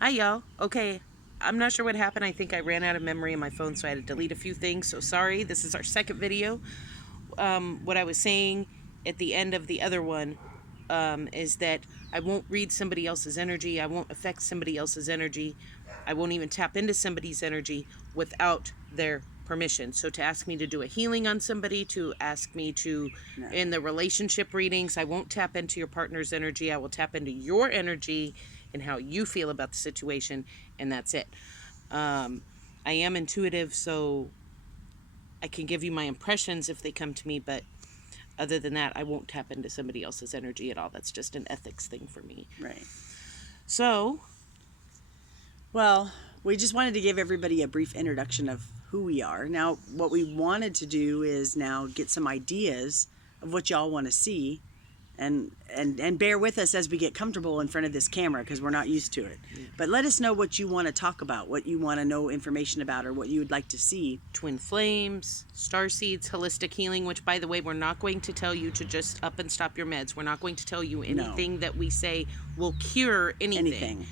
Hi, y'all. Okay, I'm not sure what happened. I think I ran out of memory on my phone, so I had to delete a few things. So sorry. This is our second video. What I was saying at the end of the other one is that I won't read somebody else's energy. I won't affect somebody else's energy. I won't even tap into somebody's energy without their permission. So to ask me to do a healing on somebody, to ask me to, in the relationship readings, I won't tap into your partner's energy. I will tap into your energy and how you feel about the situation, and that's it. I am intuitive, so I can give you my impressions if they come to me, but other than that, I won't tap into somebody else's energy at all. That's just an ethics thing for me. Right. So, Well, we just wanted to give everybody a brief introduction of who we are. Now, what we wanted to do is now get some ideas of what y'all want to see, and bear with us as we get comfortable in front of this camera because we're not used to it. But let us know what you want to talk about, what you want to know information about, or what you would like to see. twin flames, star seeds, holistic healing, which, by the way, we're not going to tell you to just up and stop your meds. We're not going to tell you anything that we say will cure anything.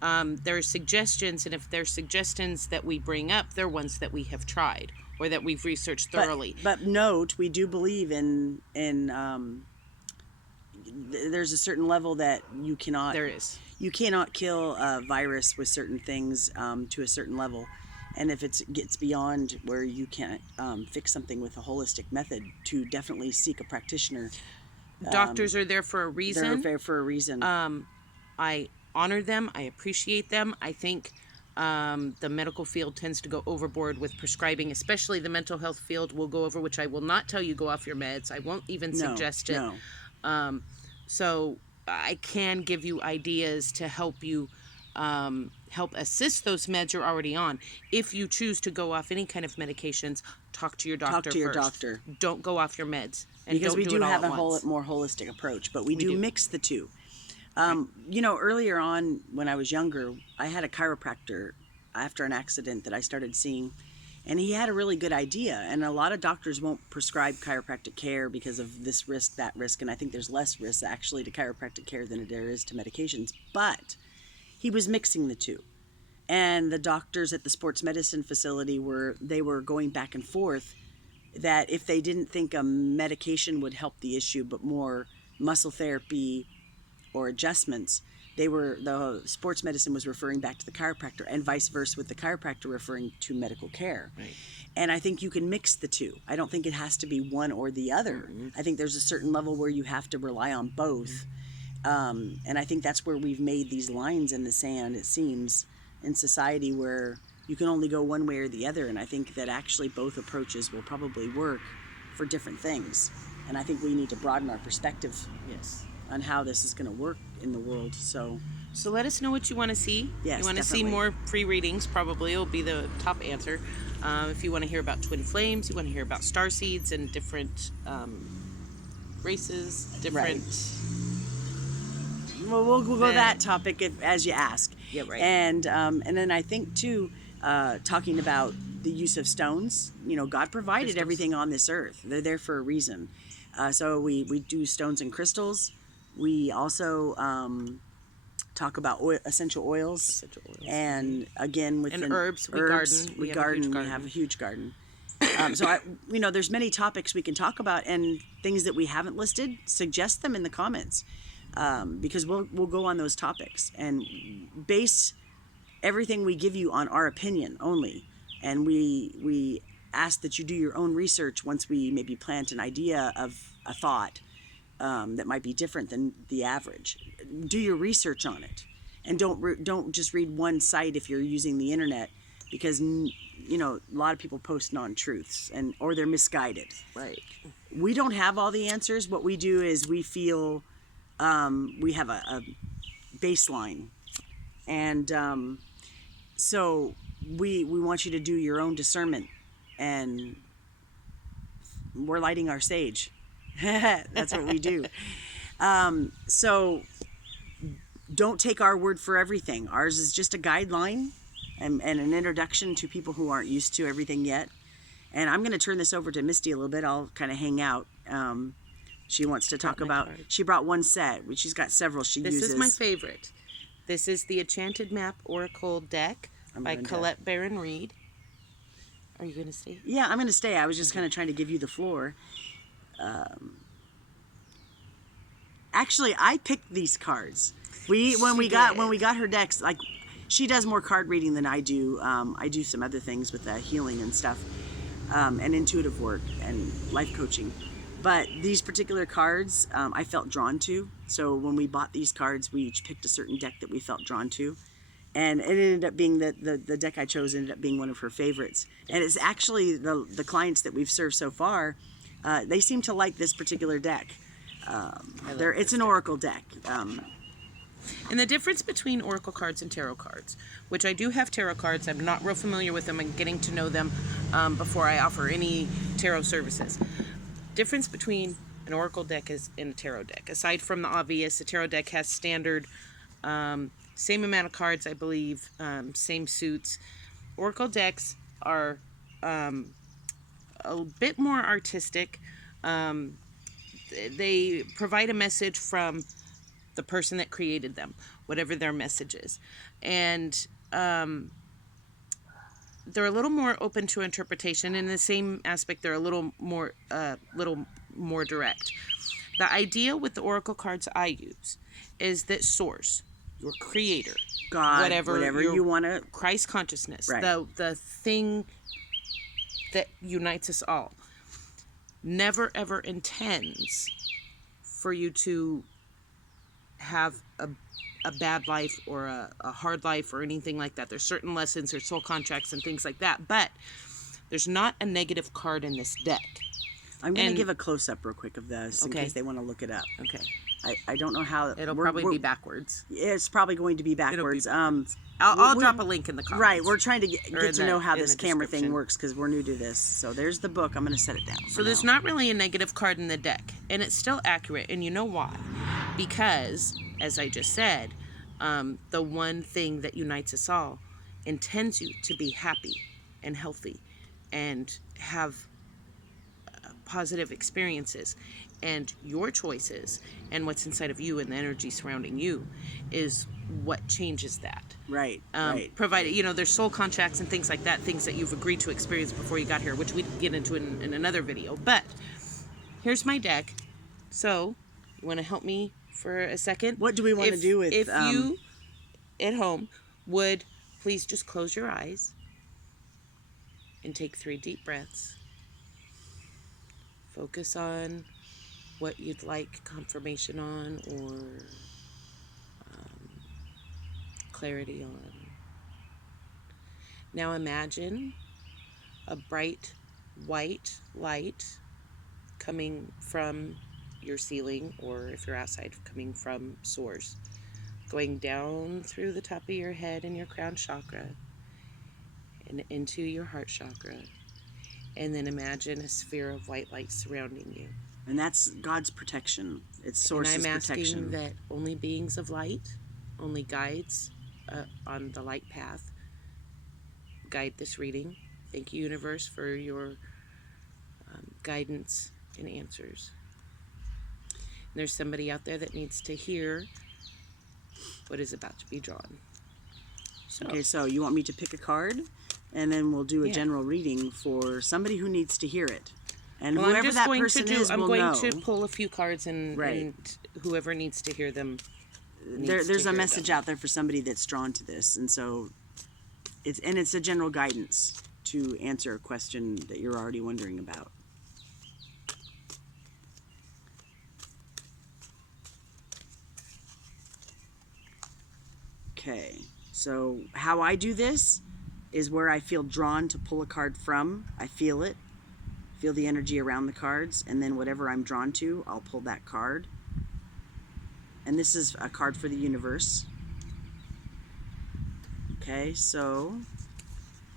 There are suggestions, and if there's suggestions that we bring up, they're ones that we have tried or that we've researched thoroughly. But note, we do believe in there's a certain level that you cannot. There is. You cannot kill a virus with certain things to a certain level, and if it gets beyond where you can't fix something with a holistic method, to definitely seek a practitioner. Doctors are there for a reason. They're there for a reason. I honor them. I appreciate them. I think the medical field tends to go overboard with prescribing, especially the mental health field will go over, which I will not tell you go off your meds. I won't even suggest it. No. So I can give you ideas to help you help assist those meds you're already on. If you choose to go off any kind of medications, talk to your doctor Talk to your first. doctor. Don't go off your meds. And Because we do have a whole more holistic approach, but we do mix the two. You know, earlier on when I was younger, I had a chiropractor after an accident that I started seeing, and he had a really good idea. And a lot of doctors won't prescribe chiropractic care because of this risk, that risk, and I think there's less risk actually to chiropractic care than there is to medications. But he was mixing the two, and the doctors at the sports medicine facility were going back and forth that if they didn't think a medication would help the issue, but more muscle therapy or adjustments, the sports medicine was referring back to the chiropractor, and vice versa with the chiropractor referring to medical care. Right. And I think you can mix the two. I don't think it has to be one or the other. I think there's a certain level where you have to rely on both. And I think that's where we've made these lines in the sand, it seems, in society, where you can only go one way or the other. And I think that actually both approaches will probably work for different things. And I think we need to broaden our perspective. Yes. On how this is going to work in the world. So let us know what you want to see. Yes, you want to see more free readings, probably will be the top answer. If you want to hear about twin flames, you want to hear about star seeds and different races, different. Well, we'll go that topic as you ask. Yeah, right. And then I think too, talking about the use of stones. You know, God provided Crystals. everything on this earth. They're there for a reason. So we do stones and crystals. We also talk about essential oils, and again with herbs. We garden. We have a huge garden. So there's many topics we can talk about, and things that we haven't listed. Suggest them in the comments, because we'll go on those topics and base everything we give you on our opinion only. And we ask that you do your own research once we maybe plant an idea of a thought. That might be different than the average. Do your research on it, and don't just read one site if you're using the internet, because a lot of people post non-truths or they're misguided. Right. We don't have all the answers. What we do is we feel we have a baseline, and so we want you to do your own discernment, and we're lighting our sage. That's what we do. So don't take our word for everything. Ours is just a guideline and an introduction to people who aren't used to everything yet. And I'm going to turn this over to Misty a little bit. I'll kind of hang out. She wants to talk about, she brought one set, which she's got several she uses. This is my favorite. This is the Enchanted Map Oracle deck by Colette Baron Reed. Are you going to stay? Yeah, I'm going to stay. I was just kind of trying to give you the floor. Actually, I picked these cards. When we got her decks, like, she does more card reading than I do. I do some other things with healing and stuff, and intuitive work and life coaching. But these particular cards, I felt drawn to. So when we bought these cards, we each picked a certain deck that we felt drawn to. And it ended up being that the deck I chose ended up being one of her favorites. And it's actually the clients that we've served so far, they seem to like this particular deck. It's an oracle deck. And the difference between oracle cards and tarot cards, which I do have tarot cards, I'm not real familiar with them and getting to know them before I offer any tarot services. Difference between an oracle deck and a tarot deck, aside from the obvious, a tarot deck has standard, same amount of cards, I believe, same suits. Oracle decks are a bit more artistic. They provide a message from the person that created them, whatever their message is. And they're a little more open to interpretation. In the same aspect, they're a little more direct. The idea with the oracle cards I use is that source, your creator, God, whatever you want to, Christ consciousness, right, the thing that unites us all, never ever intends for you to have a bad life or a hard life or anything like that. There's certain lessons, there's soul contracts and things like that, but there's not a negative card in this deck. I'm going to give a close-up real quick of this in case they want to look it up. Okay. I don't know how... It'll probably be backwards. It's probably going to be backwards. I'll drop a link in the comments. Right, we're trying to get to know how this camera thing works because we're new to this. So there's the book. I'm going to set it down. So there's not really a negative card in the deck, and it's still accurate, and you know why? Because, as I just said, the one thing that unites us all intends you to be happy and healthy and have positive experiences, and your choices and what's inside of you and the energy surrounding you is what changes that. Right. Provided, there's soul contracts and things like that, things that you've agreed to experience before you got here, which we get into in another video. But here's my deck. So, you want to help me for a second? What do we want to do with... If you, at home, would please just close your eyes and take 3 deep breaths. Focus on what you'd like confirmation on or clarity on. Now imagine a bright white light coming from your ceiling, or if you're outside, coming from source, going down through the top of your head and your crown chakra and into your heart chakra. And then imagine a sphere of white light surrounding you. And that's God's protection. It's source's protection. And I'm asking that only beings of light, only guides on the light path, guide this reading. Thank you, universe, for your guidance and answers. And there's somebody out there that needs to hear what is about to be drawn. Okay, so you want me to pick a card? And then we'll do a general reading for somebody who needs to hear it. And whoever that person is will know. I'm going to pull a few cards and whoever needs to hear them. There's a message out there for somebody that's drawn to this. And so it's a general guidance to answer a question that you're already wondering about. Okay, so how I do this is where I feel drawn to pull a card from. I feel it, feel the energy around the cards, and then whatever I'm drawn to, I'll pull that card. And this is a card for the universe. Okay, so...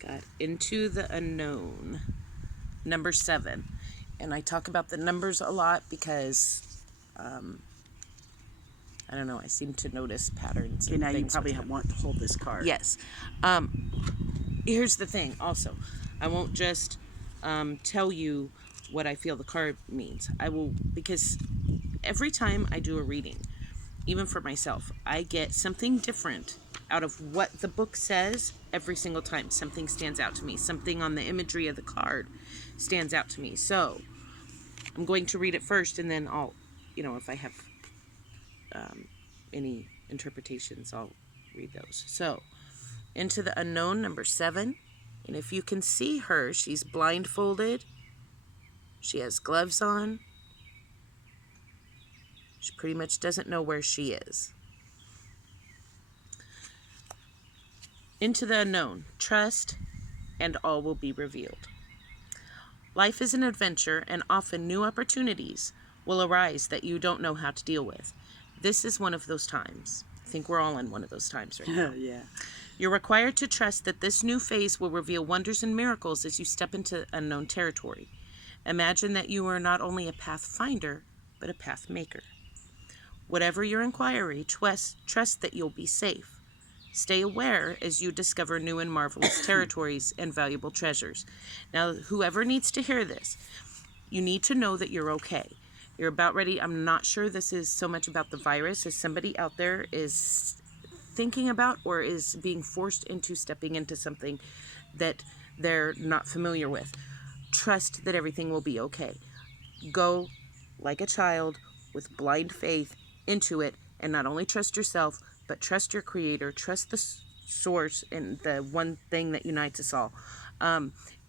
got Into the Unknown, number 7. And I talk about the numbers a lot because, I don't know, I seem to notice patterns. Okay, now you probably want to hold this card. Yes. Here's the thing also. I won't just tell you what I feel the card means. I will, because every time I do a reading, even for myself, I get something different out of what the book says every single time. Something stands out to me. Something on the imagery of the card stands out to me. So I'm going to read it first, and then I'll, if I have any interpretations, I'll read those. So, Into the Unknown, number 7. And if you can see her, she's blindfolded. She has gloves on. She pretty much doesn't know where she is. Into the Unknown. Trust, and all will be revealed. Life is an adventure, and often new opportunities will arise that you don't know how to deal with. This is one of those times. I think we're all in one of those times right now. Yeah. You're required to trust that this new phase will reveal wonders and miracles as you step into unknown territory. Imagine that you are not only a pathfinder, but a path maker. Whatever your inquiry, trust that you'll be safe. Stay aware as you discover new and marvelous territories and valuable treasures. Now, whoever needs to hear this, you need to know that you're okay. You're about ready. I'm not sure this is so much about the virus as somebody out there is thinking about or is being forced into stepping into something that they're not familiar with. Trust that everything will be okay. Go like a child with blind faith into it, and not only trust yourself, but trust your creator, trust the source and the one thing that unites us all.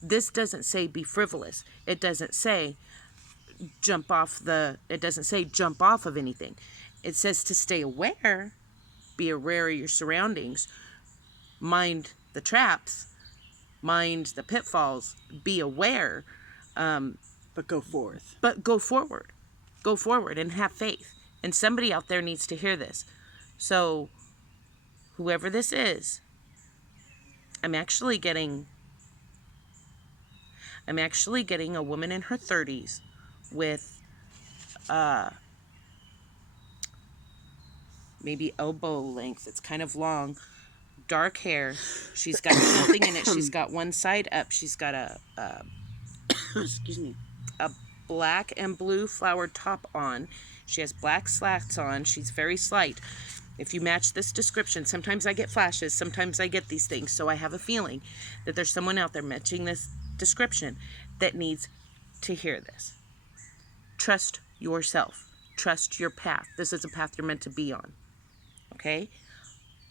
This doesn't say be frivolous. It doesn't say jump off of anything. It says to stay aware, be aware of your surroundings, mind the traps, mind the pitfalls, be aware. But go forth. But go forward. Go forward and have faith. And somebody out there needs to hear this. So, whoever this is, I'm actually getting a woman in her 30s with maybe elbow length. It's kind of long, dark hair. She's got something in it. She's got one side up. She's got a excuse me, a black and blue flowered top on. She has black slacks on. She's very slight. If you match this description, sometimes I get flashes, sometimes I get these things. So I have a feeling that there's someone out there matching this description that needs to hear this. Trust yourself. Trust your path. This is a path you're meant to be on. Okay?